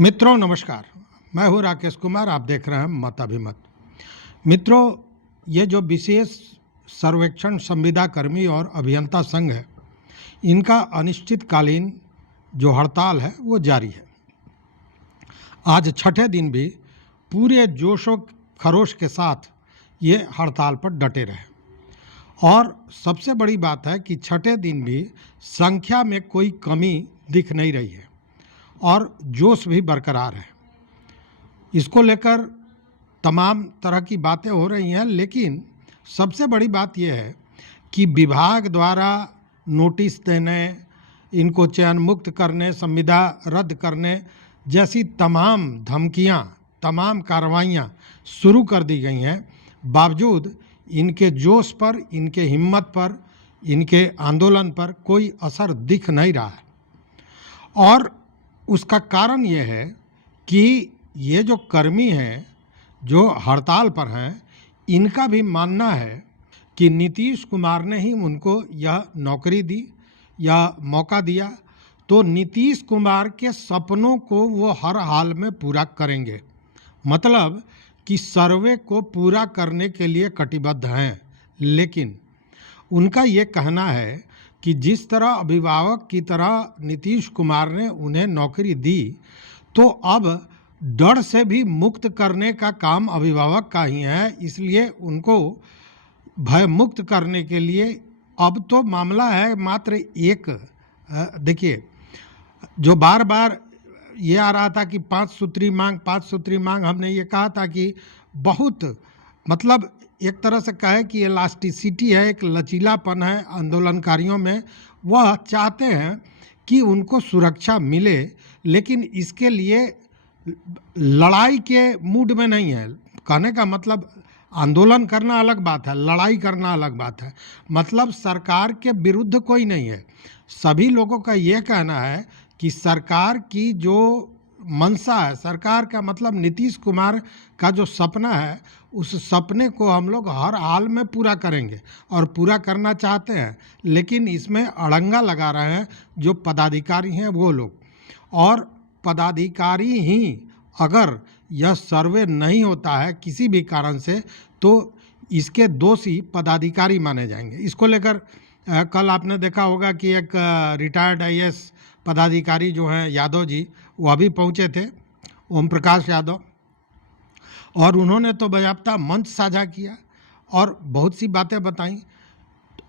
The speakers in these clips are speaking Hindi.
मित्रों नमस्कार। मैं हूं राकेश कुमार। आप देख रहे हैं मत अभिमत। मित्रों, ये जो विशेष सर्वेक्षण संविदा कर्मी और अभियंता संघ है, इनका अनिश्चितकालीन जो हड़ताल है वो जारी है। आज छठे दिन भी पूरे जोशो खरोश के साथ ये हड़ताल पर डटे रहे और सबसे बड़ी बात है कि छठे दिन भी संख्या में कोई कमी दिख नहीं रही है और जोश भी बरकरार है। इसको लेकर तमाम तरह की बातें हो रही हैं, लेकिन सबसे बड़ी बात यह है कि विभाग द्वारा नोटिस देने, इनको चयन मुक्त करने, संविदा रद्द करने जैसी तमाम धमकियां, तमाम कार्रवाइयां शुरू कर दी गई हैं। बावजूद इनके जोश पर, इनके हिम्मत पर, इनके आंदोलन पर कोई असर दिख नहीं रहा है। और उसका कारण ये है कि ये जो कर्मी हैं, जो हड़ताल पर हैं, इनका भी मानना है कि नीतीश कुमार ने ही उनको यह नौकरी दी या मौका दिया, तो नीतीश कुमार के सपनों को वो हर हाल में पूरा करेंगे। मतलब कि सर्वे को पूरा करने के लिए कटिबद्ध हैं। लेकिन उनका ये कहना है कि जिस तरह अभिभावक की तरह नीतीश कुमार ने उन्हें नौकरी दी, तो अब डर से भी मुक्त करने का काम अभिभावक का ही है। इसलिए उनको भय मुक्त करने के लिए अब तो मामला है मात्र एक। देखिए, जो बार बार ये आ रहा था कि 5 सूत्री मांग, हमने ये कहा था कि बहुत मतलब एक तरह से कहे कि इलास्टिसिटी है, एक लचीलापन है आंदोलनकारियों में। वह चाहते हैं कि उनको सुरक्षा मिले, लेकिन इसके लिए लड़ाई के मूड में नहीं है। कहने का मतलब आंदोलन करना अलग बात है, लड़ाई करना अलग बात है। मतलब सरकार के विरुद्ध कोई नहीं है। सभी लोगों का ये कहना है कि सरकार की जो मंशा है, सरकार का मतलब नीतीश कुमार का जो सपना है, उस सपने को हम लोग हर हाल में पूरा करेंगे और पूरा करना चाहते हैं। लेकिन इसमें अड़ंगा लगा रहे हैं जो पदाधिकारी हैं वो लोग। और पदाधिकारी ही अगर यह सर्वे नहीं होता है किसी भी कारण से, तो इसके दोषी पदाधिकारी माने जाएंगे। इसको लेकर कल आपने देखा होगा कि एक रिटायर्ड आईएएस पदाधिकारी जो हैं यादव जी, वह भी पहुंचे थे, ओम प्रकाश यादव, और उन्होंने तो बाकायदा मंच साझा किया और बहुत सी बातें बताई।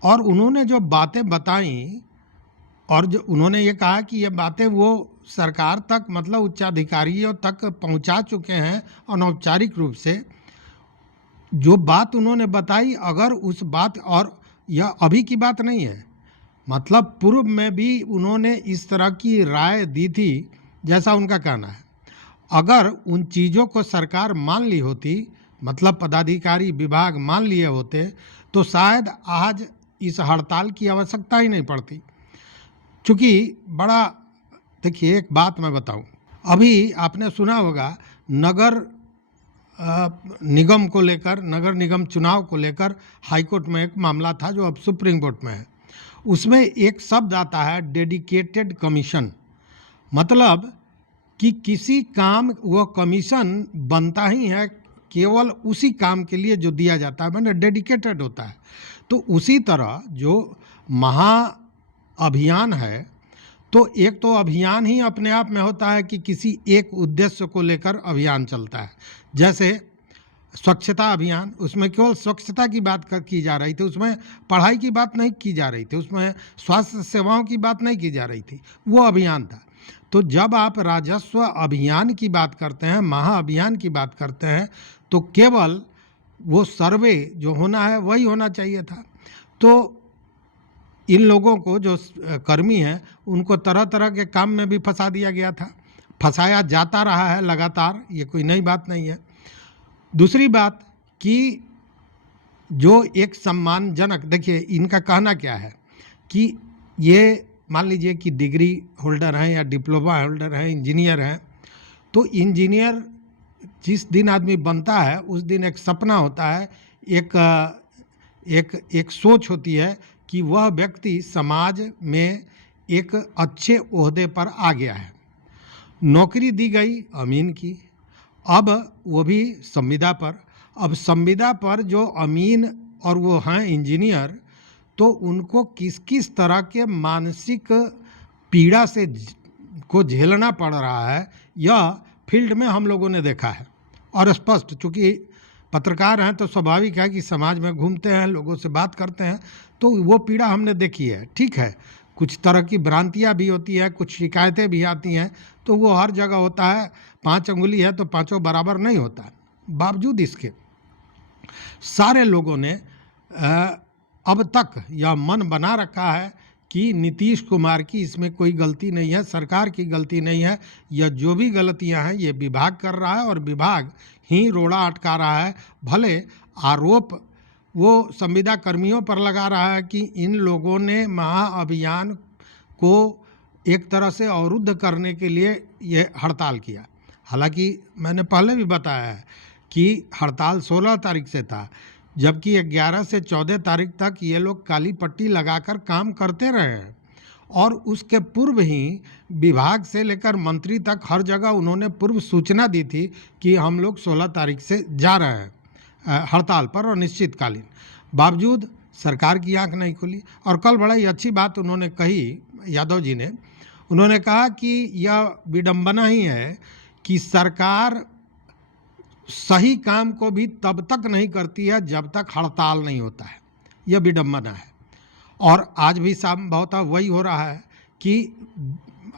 और उन्होंने जो बातें बताई और जो उन्होंने ये कहा कि ये बातें वो सरकार तक, मतलब उच्चाधिकारियों तक पहुंचा चुके हैं अनौपचारिक रूप से। जो बात उन्होंने बताई, अगर उस बात, और यह अभी की बात नहीं है, मतलब पूर्व में भी उन्होंने इस तरह की राय दी थी जैसा उनका कहना है। अगर उन चीज़ों को सरकार मान ली होती, मतलब पदाधिकारी विभाग मान लिए होते, तो शायद आज इस हड़ताल की आवश्यकता ही नहीं पड़ती। चूँकि बड़ा, देखिए एक बात मैं बताऊं, अभी आपने सुना होगा नगर निगम को लेकर, नगर निगम चुनाव को लेकर हाईकोर्ट में एक मामला था जो अब सुप्रीम कोर्ट में है। उसमें एक शब्द आता है डेडिकेटेड कमीशन। मतलब कि किसी काम, वह कमीशन बनता ही है केवल उसी काम के लिए जो दिया जाता है, मैंने डेडिकेटेड होता है। तो उसी तरह जो महा अभियान है, तो एक तो अभियान ही अपने आप में होता है कि किसी एक उद्देश्य को लेकर अभियान चलता है। जैसे स्वच्छता अभियान, उसमें केवल स्वच्छता की बात की जा रही थी, उसमें पढ़ाई की बात नहीं की जा रही थी, उसमें स्वास्थ्य सेवाओं की बात नहीं की जा रही थी, वो अभियान था। तो जब आप राजस्व अभियान की बात करते हैं, महाअभियान की बात करते हैं, तो केवल वो सर्वे जो होना है वही होना चाहिए था। तो इन लोगों को, जो कर्मी हैं, उनको तरह तरह के काम में भी फंसा दिया गया था, फंसाया जाता रहा है लगातार, ये कोई नई बात नहीं है। दूसरी बात कि जो एक सम्मानजनक, देखिए इनका कहना क्या है कि ये मान लीजिए कि डिग्री होल्डर हैं या डिप्लोमा होल्डर हैं, इंजीनियर हैं, तो इंजीनियर जिस दिन आदमी बनता है उस दिन एक सपना होता है, एक सोच होती है कि वह व्यक्ति समाज में एक अच्छे ओहदे पर आ गया है। नौकरी दी गई अमीन की, अब वो भी संविदा पर। अब संविदा पर जो अमीन और वो हैं इंजीनियर, तो उनको किस किस तरह के मानसिक पीड़ा से को झेलना पड़ रहा है, यह फील्ड में हम लोगों ने देखा है। और स्पष्ट, चूँकि पत्रकार हैं तो स्वाभाविक है कि समाज में घूमते हैं, लोगों से बात करते हैं, तो वो पीड़ा हमने देखी है। ठीक है, कुछ तरह की भ्रांतियाँ भी होती हैं, कुछ शिकायतें भी आती हैं, तो वो हर जगह होता है। 5 अंगुली है तो पाँचों बराबर नहीं होता। बावजूद इसके सारे लोगों ने अब तक यह मन बना रखा है कि नीतीश कुमार की इसमें कोई गलती नहीं है, सरकार की गलती नहीं है। यह जो भी गलतियां हैं ये विभाग कर रहा है और विभाग ही रोड़ा अटका रहा है। भले आरोप वो संविदा कर्मियों पर लगा रहा है कि इन लोगों ने महाअभियान को एक तरह से अवरुद्ध करने के लिए ये हड़ताल किया। हालांकि मैंने पहले भी बताया है कि हड़ताल 16 तारीख से था, जबकि 11 से 14 तारीख तक ये लोग काली पट्टी लगाकर काम करते रहे हैं। और उसके पूर्व ही विभाग से लेकर मंत्री तक हर जगह उन्होंने पूर्व सूचना दी थी कि हम लोग 16 तारीख से जा रहे हैं हड़ताल पर और निश्चितकालीन। बावजूद सरकार की आंख नहीं खुली। और कल बड़ा ही अच्छी बात उन्होंने कही, यादव जी ने, उन्होंने कहा कि यह विडंबना ही है कि सरकार सही काम को भी तब तक नहीं करती है जब तक हड़ताल नहीं होता है। यह विडंबना है। और आज भी संभवतः वही हो रहा है कि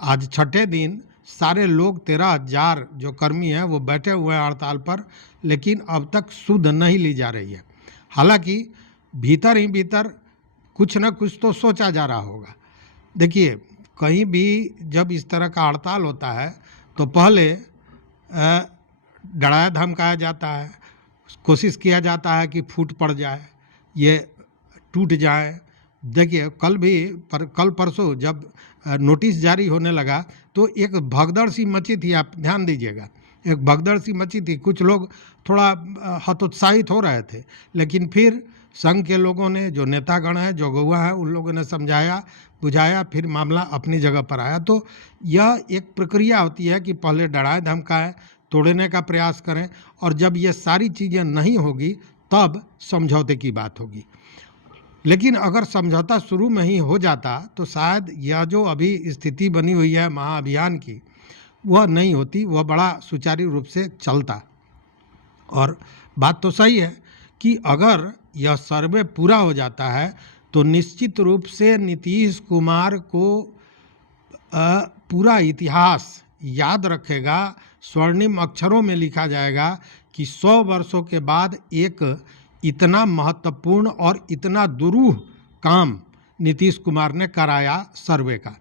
आज छठे दिन सारे लोग 13,000 जो कर्मी हैं वो बैठे हुए हैं हड़ताल पर, लेकिन अब तक सुध नहीं ली जा रही है। हालांकि भीतर ही भीतर कुछ न कुछ तो सोचा जा रहा होगा। देखिए, कहीं भी जब इस तरह का हड़ताल होता है तो पहले डराया धमकाया जाता है, कोशिश किया जाता है कि फूट पड़ जाए, ये टूट जाए। देखिए, कल परसों जब नोटिस जारी होने लगा तो एक भगदड़ सी मची थी, आप ध्यान दीजिएगा, एक भगदड़ सी मची थी। कुछ लोग थोड़ा हतोत्साहित हो रहे थे, लेकिन फिर संघ के लोगों ने, जो नेतागण हैं, जो गौवा हैं, उन लोगों ने समझाया बुझाया, फिर मामला अपनी जगह पर आया। तो यह एक प्रक्रिया होती है कि पहले डराए धमकाए, तोड़ने का प्रयास करें, और जब ये सारी चीज़ें नहीं होगी तब समझौते की बात होगी। लेकिन अगर समझौता शुरू में ही हो जाता तो शायद यह जो अभी स्थिति बनी हुई है महाअभियान की, वह नहीं होती, वह बड़ा सुचारू रूप से चलता। और बात तो सही है कि अगर यह सर्वे पूरा हो जाता है तो निश्चित रूप से नीतीश कुमार को पूरा इतिहास याद रखेगा, स्वर्णिम अक्षरों में लिखा जाएगा कि 100 वर्षों के बाद एक इतना महत्वपूर्ण और इतना दुरूह काम नीतीश कुमार ने कराया सर्वे का।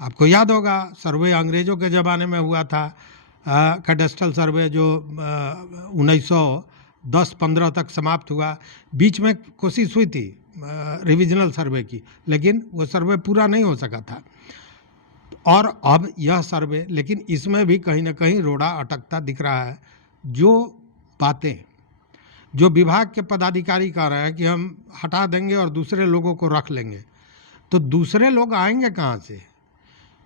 आपको याद होगा, सर्वे अंग्रेज़ों के ज़माने में हुआ था, कैडेस्ट्रल सर्वे जो 1910-15 तक समाप्त हुआ। बीच में कोशिश हुई थी रिविजनल सर्वे की, लेकिन वो सर्वे पूरा नहीं हो सका था। और अब यह सर्वे, लेकिन इसमें भी कहीं ना कहीं रोड़ा अटकता दिख रहा है। जो बातें जो विभाग के पदाधिकारी कह रहे हैं कि हम हटा देंगे और दूसरे लोगों को रख लेंगे, तो दूसरे लोग आएंगे कहाँ से?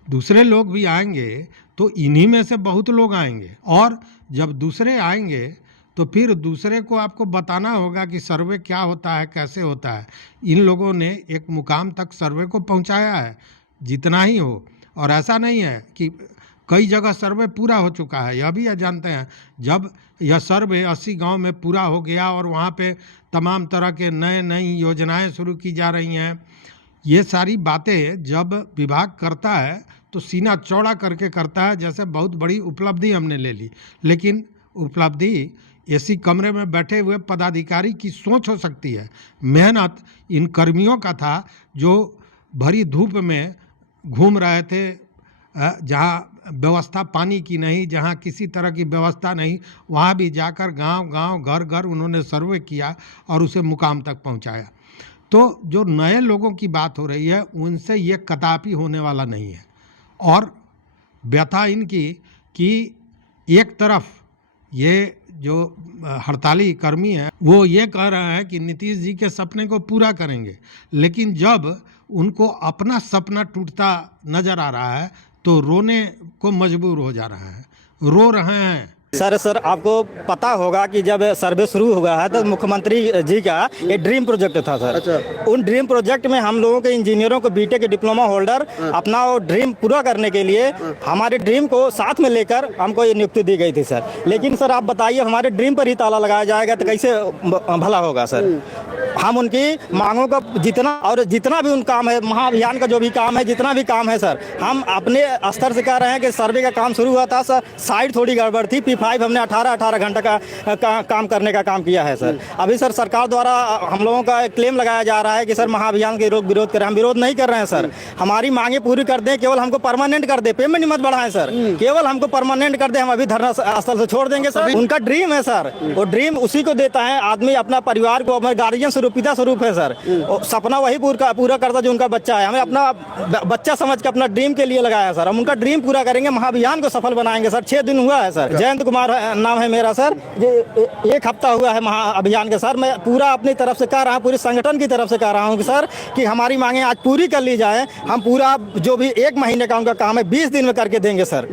दूसरे लोग भी आएंगे तो इन्हीं में से बहुत लोग आएंगे, और जब दूसरे आएंगे तो फिर दूसरे को आपको बताना होगा कि सर्वे क्या होता है, कैसे होता है। इन लोगों ने एक मुकाम तक सर्वे को पहुंचाया है, जितना ही हो। और ऐसा नहीं है कि कई जगह सर्वे पूरा हो चुका है, यह भी जानते हैं। जब यह सर्वे 80 गांव में पूरा हो गया और वहाँ पे तमाम तरह के नई योजनाएं शुरू की जा रही हैं, ये सारी बातें जब विभाग करता है तो सीना चौड़ा करके करता है, जैसे बहुत बड़ी उपलब्धि हमने ले ली। लेकिन उपलब्धि एसी कमरे में बैठे हुए पदाधिकारी की सोच हो सकती है। मेहनत इन कर्मियों का था जो भरी धूप में घूम रहे थे, जहाँ व्यवस्था पानी की नहीं, जहाँ किसी तरह की व्यवस्था नहीं, वहाँ भी जाकर गांव-गांव, घर-घर उन्होंने सर्वे किया और उसे मुकाम तक पहुँचाया। तो जो नए लोगों की बात हो रही है, उनसे ये कदापि होने वाला नहीं है। और व्यथा इनकी कि एक तरफ ये जो हड़ताली कर्मी हैं वो ये कह रहे हैं कि नीतीश जी के सपने को पूरा करेंगे, लेकिन जब उनको अपना सपना टूटता नज़र आ रहा है तो तो रोने को मजबूर हो जा रहा है, रो रहे हैं। सर आपको पता होगा कि जब सर्वे शुरू हुआ है तो मुख्यमंत्री जी का ये ड्रीम प्रोजेक्ट था सर। अच्छा। उन ड्रीम प्रोजेक्ट में हम लोगों के इंजीनियरों को बीटेक के डिप्लोमा होल्डर अपना वो ड्रीम पूरा करने के लिए हमारे ड्रीम को साथ में लेकर हमको ये नियुक्ति दी गई थी सर। लेकिन सर आप बताइए हमारे ड्रीम पर ही ताला लगाया जाएगा तो कैसे भला होगा सर। हम उनकी मांगों का जितना भी उन काम है, महाअभियान का जो भी काम है, जितना भी काम है सर, हम अपने स्तर से कह रहे हैं कि सर्वे का काम शुरू हुआ था सर, साइड थोड़ी गड़बड़ थी, P5 हमने 18 घंटे का काम करने का काम किया है सर। अभी सर सरकार द्वारा हम लोगों का एक क्लेम लगाया जा रहा है कि सर महाअभियान के विरोध करें। हम विरोध नहीं कर रहे हैं सर, हमारी मांगे पूरी कर दें, केवल हमको परमानेंट कर दे, पेमेंट मत बढ़ाएं सर, केवल हमको परमानेंट कर दे, हम अभी धरना स्थल से छोड़ देंगे सर। उनका ड्रीम है सर, वो ड्रीम उसी को देता है आदमी, अपना परिवार को, अपने गार्जियन स्वरूप, पिता स्वरूप है सर, सपना वही पूरा करता जो उनका बच्चा है। हमें अपना बच्चा समझ के अपना ड्रीम के लिए लगाया सर, हम उनका ड्रीम पूरा करेंगे, महाअभियान को सफल बनाएंगे सर। 6 दिन हुआ है सर, जयंत कुमार नाम है मेरा सर, ये 1 हफ्ता हुआ है महाअभियान के सर। मैं पूरा अपनी तरफ से कह रहा हूँ, पूरे संगठन की तरफ से कह रहा हूँ कि सर कि हमारी मांगे आज पूरी कर ली जाए। हम पूरा जो भी 1 महीने का उनका काम है 20 दिन में करके देंगे सर,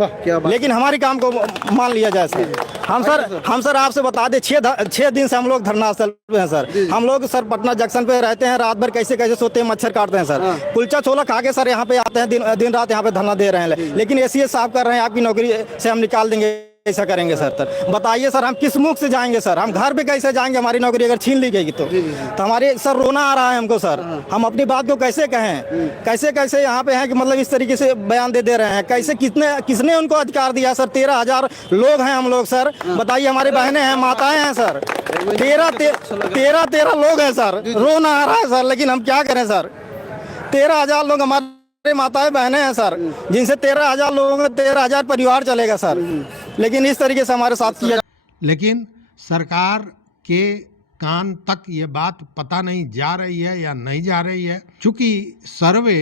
लेकिन हमारी काम को मान लिया जाए सर। हम सर आपसे बता दें 6 दिन से हम लोग धरना स्थल पे हैं सर। हम लोग सर पटना जंक्शन पे रहते हैं, रात भर कैसे सोते हैं, मच्छर काटते हैं सर, कुलचा छोला खा के सर यहाँ पे आते हैं, दिन रात यहाँ पे धरना दे रहे हैं। लेकिन एसीएस साहब कर रहे हैं आपकी नौकरी से हम निकाल देंगे, ऐसा करेंगे सर। बताइए सर हम किस मुख से जाएंगे सर, हम घर पे कैसे जाएंगे, हमारी नौकरी अगर छीन ली गई तो हमारे सर रोना आ रहा है हमको सर। हम अपनी बात को कैसे कहें, कैसे यहाँ पे हैं कि मतलब इस तरीके से बयान दे रहे हैं, कैसे किसने उनको अधिकार दिया सर। 13,000 लोग हैं हम लोग सर, बताइए हमारी बहनें हैं, माताएं हैं सर, 13 लोग हैं सर, रोना आ रहा है सर। लेकिन हम क्या करें सर, 13,000 लोग हमारे माताएं बहनें हैं सर, जिनसे 13,000 लोगों में 13,000 परिवार चलेगा सर। लेकिन इस तरीके से हमारे साथ किया। लेकिन सरकार के कान तक ये बात पता नहीं जा रही है या नहीं जा रही है, क्योंकि सर्वे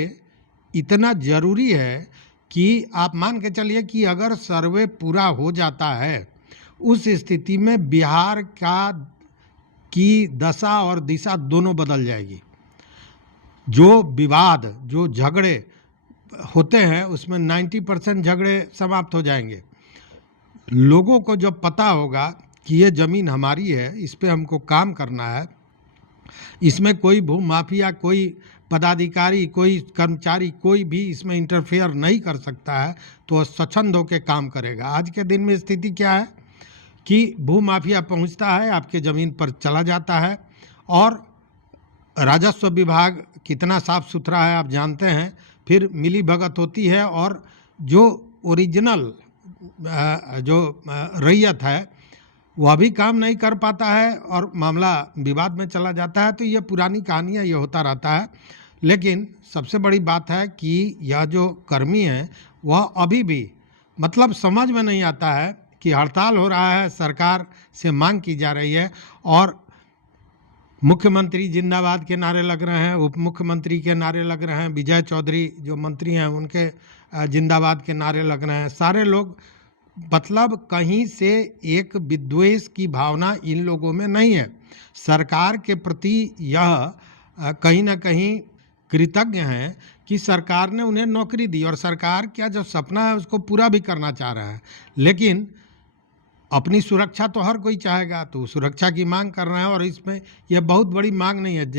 इतना ज़रूरी है कि आप मान के चलिए कि अगर सर्वे पूरा हो जाता है, उस स्थिति में बिहार की दशा और दिशा दोनों बदल जाएगी। जो विवाद, जो झगड़े होते हैं उसमें 90% झगड़े समाप्त हो जाएंगे। लोगों को जब पता होगा कि ये ज़मीन हमारी है, इस पे हमको काम करना है, इसमें कोई भूमाफिया, कोई पदाधिकारी, कोई कर्मचारी, कोई भी इसमें इंटरफेयर नहीं कर सकता है, तो स्वच्छंद होकर काम करेगा। आज के दिन में स्थिति क्या है कि भूमाफिया पहुंचता है, आपके ज़मीन पर चला जाता है, और राजस्व विभाग कितना साफ़ सुथरा है आप जानते हैं, फिर मिली भगत होती है, और जो ओरिजिनल जो रैयत है वह भी काम नहीं कर पाता है और मामला विवाद में चला जाता है। तो ये पुरानी कहानी है, ये होता रहता है। लेकिन सबसे बड़ी बात है कि यह जो कर्मी है वह अभी भी मतलब समझ में नहीं आता है कि हड़ताल हो रहा है, सरकार से मांग की जा रही है, और मुख्यमंत्री जिंदाबाद के नारे लग रहे हैं, उप मुख्यमंत्री के नारे लग रहे हैं, विजय चौधरी जो मंत्री हैं उनके जिंदाबाद के नारे लग रहे हैं, सारे लोग। मतलब कहीं से एक विद्वेष की भावना इन लोगों में नहीं है। सरकार के प्रति यह कहीं ना कहीं कृतज्ञ हैं कि सरकार ने उन्हें नौकरी दी, और सरकार क्या जो सपना है उसको पूरा भी करना चाह रहा है। लेकिन अपनी सुरक्षा तो हर कोई चाहेगा, तो सुरक्षा की मांग कर रहे हैं। और इसमें यह बहुत बड़ी मांग नहीं है,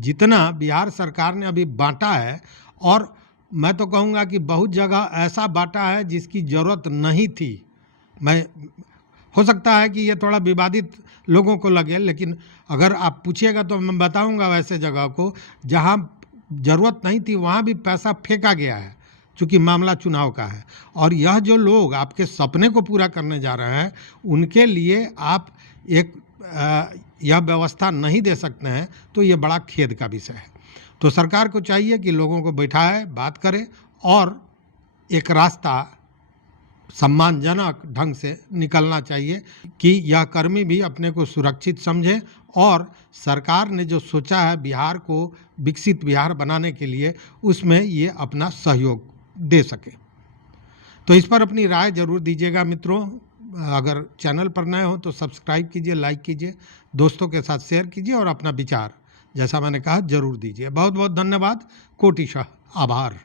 जितना बिहार सरकार ने अभी बांटा है, और मैं तो कहूँगा कि बहुत जगह ऐसा बांटा है जिसकी ज़रूरत नहीं थी। हो सकता है कि ये थोड़ा विवादित लोगों को लगे, लेकिन अगर आप पूछिएगा तो मैं बताऊँगा वैसे जगह को जहाँ ज़रूरत नहीं थी, वहाँ भी पैसा फेंका गया है, चूँकि मामला चुनाव का है। और यह जो लोग आपके सपने को पूरा करने जा रहे हैं, उनके लिए आप एक यह व्यवस्था नहीं दे सकते हैं, तो ये बड़ा खेद का विषय है। तो सरकार को चाहिए कि लोगों को बैठाए, बात करे, और एक रास्ता सम्मानजनक ढंग से निकलना चाहिए कि यह कर्मी भी अपने को सुरक्षित समझे, और सरकार ने जो सोचा है बिहार को विकसित बिहार बनाने के लिए, उसमें ये अपना सहयोग दे सके। तो इस पर अपनी राय जरूर दीजिएगा मित्रों। अगर चैनल पर नए हो तो सब्सक्राइब कीजिए, लाइक कीजिए, दोस्तों के साथ शेयर कीजिए, और अपना विचार जैसा मैंने कहा जरूर दीजिए। बहुत बहुत धन्यवाद, कोटिशः आभार।